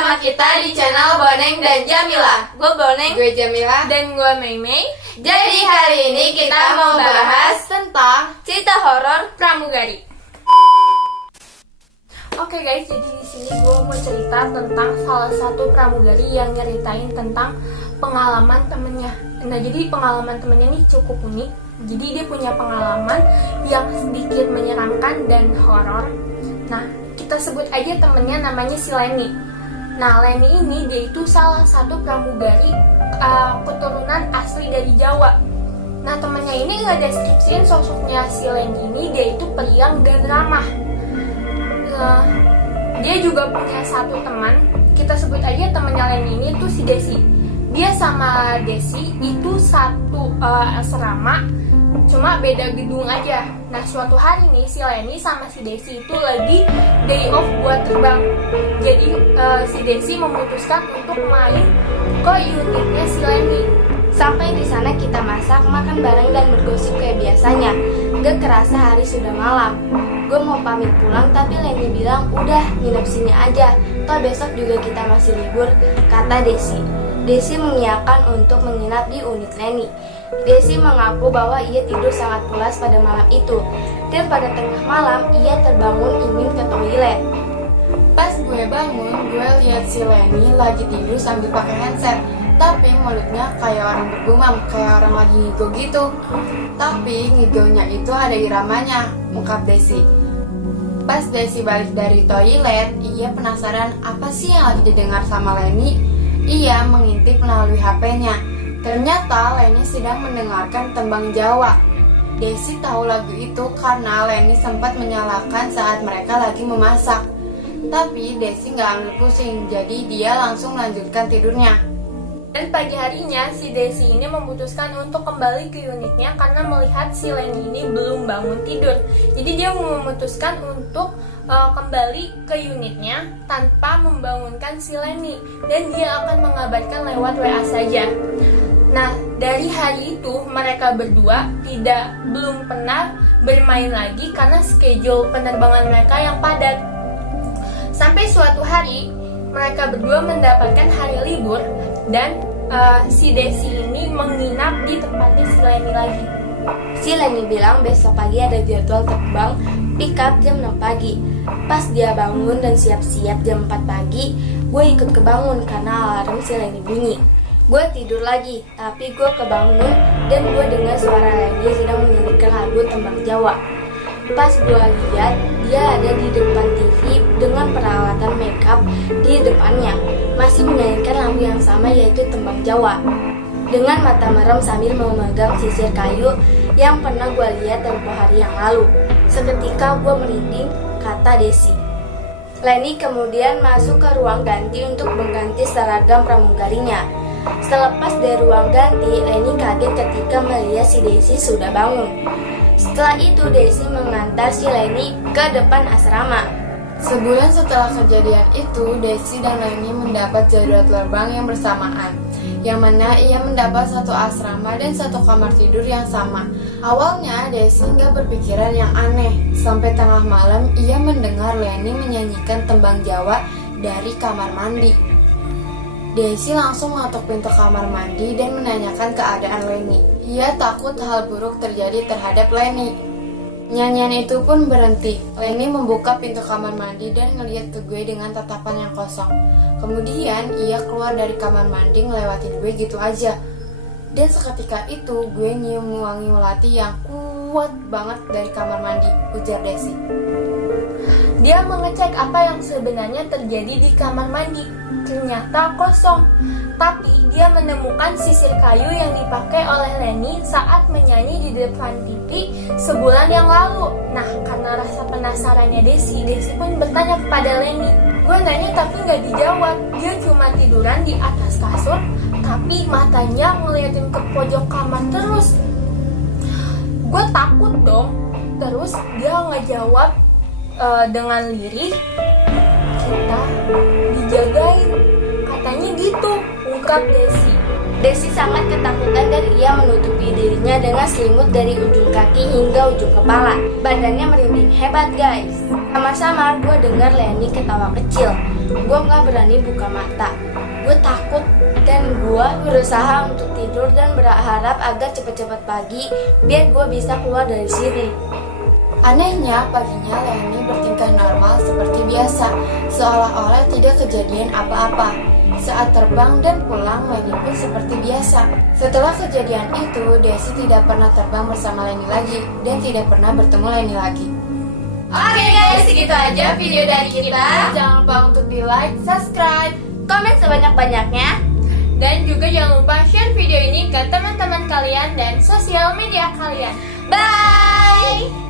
sama kita di channel Boneng dan Jamila. Gue Boneng, Gue Jamila. dan gue Mei. Jadi hari ini kita mau bahas tentang Cerita horor pramugari. Oke guys, jadi di sini gue mau cerita tentang salah satu pramugari yang nyeritain tentang pengalaman temennya. Nah, jadi pengalaman temennya ini cukup unik. Jadi dia punya pengalaman yang sedikit menyeramkan dan horor. Nah, kita sebut aja temennya namanya si Leni. Nah, Leni ini dia itu salah satu pramugari keturunan asli dari Jawa. Nah, temennya ini ngedeskripsiin sosoknya si Leni ini, dia itu periang dan ramah. Dia juga punya satu teman, kita sebut aja temennya Leni ini tuh si Desi. Dia sama Desi itu satu asrama, cuma beda gedung aja. Nah, suatu hari nih si Leni sama si Desi itu lagi day off buat terbang. Jadi si Desi memutuskan untuk main ke unitnya si Leni. Sampai di sana kita masak, makan bareng dan bergosip kayak biasanya. Gak kerasa hari sudah malam. Gue mau pamit pulang tapi Leni bilang udah nginep sini aja. Toh besok juga kita masih libur, kata Desi. Desi mengiyakan untuk menginap di unit Leni. Desi mengaku bahwa ia tidur sangat pulas pada malam itu. Dan pada tengah malam ia terbangun ingin ke toilet. Pas gue bangun, gue lihat si Leni lagi tidur sambil pakai handset. Tapi mulutnya kayak orang bergumam, kayak orang lagi ngigo gitu. Tapi ngigonya itu ada iramanya, ungkap Desi. Pas Desi balik dari toilet, ia penasaran apa sih yang lagi didengar sama Leni. Ia mengintip melalui HP-nya. Ternyata Leni sedang mendengarkan tembang Jawa. Desi tahu lagu itu karena Leni sempat menyalakan saat mereka lagi memasak. Tapi Desi nggak ambil pusing, jadi dia langsung melanjutkan tidurnya. Dan pagi harinya si Desi ini memutuskan untuk kembali ke unitnya karena melihat si Leni ini belum bangun tidur. Jadi dia memutuskan untuk kembali ke unitnya tanpa membangunkan si Leni, dan dia akan mengabarkan lewat WA saja. Nah, dari hari itu mereka berdua belum pernah bermain lagi karena schedule penerbangan mereka yang padat. Sampai suatu hari mereka berdua mendapatkan hari libur dan si Desi ini menginap di tempatnya si Leni lagi. Si Leni bilang besok pagi ada jadwal terbang pick up jam 6 pagi. Pas dia bangun dan siap-siap jam 4 pagi, gue ikut kebangun karena alarm si Leni bunyi. Gue tidur lagi, tapi gue kebangun dan gue dengar suara Leni sedang menyanyikan lagu tembang Jawa. Pas gue lihat, dia ada di depan TV dengan peralatan makeup di depannya, masih menyanyikan lagu yang sama yaitu tembang Jawa. Dengan mata merem sambil memegang sisir kayu yang pernah gue lihat tempo hari yang lalu. Seketika gue merinding, kata Desi. Leni kemudian masuk ke ruang ganti untuk mengganti seragam pramugarinya. Selepas dari ruang ganti, Leni kaget ketika melihat si Desi sudah bangun. Setelah itu Desi mengantar si Leni ke depan asrama. Sebulan setelah kejadian itu, Desi dan Leni mendapat jadwal terbang yang bersamaan, yang mana ia mendapat satu asrama dan satu kamar tidur yang sama. Awalnya Desi nggak berpikiran yang aneh, sampai tengah malam ia mendengar Leni menyanyikan tembang Jawa dari kamar mandi. Desi langsung mengetuk pintu kamar mandi dan menanyakan keadaan Leni. Ia takut hal buruk terjadi terhadap Leni. Nyanyian itu pun berhenti. Leni membuka pintu kamar mandi dan ngeliat ke gue dengan tatapan yang kosong. Kemudian ia keluar dari kamar mandi ngelewatin gue gitu aja. Dan seketika itu gue nyium wangi melati yang kuat banget dari kamar mandi, ujar Desi. Dia mengecek apa yang sebenarnya terjadi di kamar mandi. Ternyata kosong. Tapi dia menemukan sisir kayu yang dipakai oleh Leni saat menyanyi di depan TV sebulan yang lalu. Nah, karena rasa penasarannya Desi pun bertanya kepada Leni. Gue nanya tapi nggak dijawab. Dia cuma tiduran di atas kasur, tapi matanya ngeliatin ke pojok kamar terus. Gue takut dong. Terus dia ngejawab dengan lirih, kita dijagain, katanya gitu, ungkap Desi. Desi sangat ketakutan dan ia menutupi dirinya dengan selimut dari ujung kaki hingga ujung kepala. Badannya merinding hebat guys. Sama-sama gue dengar Leni ketawa kecil. Gue gak berani buka mata. Gue takut dan gue berusaha untuk tidur dan berharap agar cepet-cepet pagi biar gue bisa keluar dari sini. Anehnya, paginya Leni bertingkah normal seperti biasa, seolah-olah tidak kejadian apa-apa. Saat terbang dan pulang, Leni pun seperti biasa. Setelah kejadian itu, Desi tidak pernah terbang bersama Leni lagi dan tidak pernah bertemu Leni lagi. Oke guys, segitu aja video dari kita. Jangan lupa untuk di like, subscribe, Komen sebanyak-banyaknya. Dan juga jangan lupa share video ini ke teman-teman kalian dan sosial media kalian. Bye!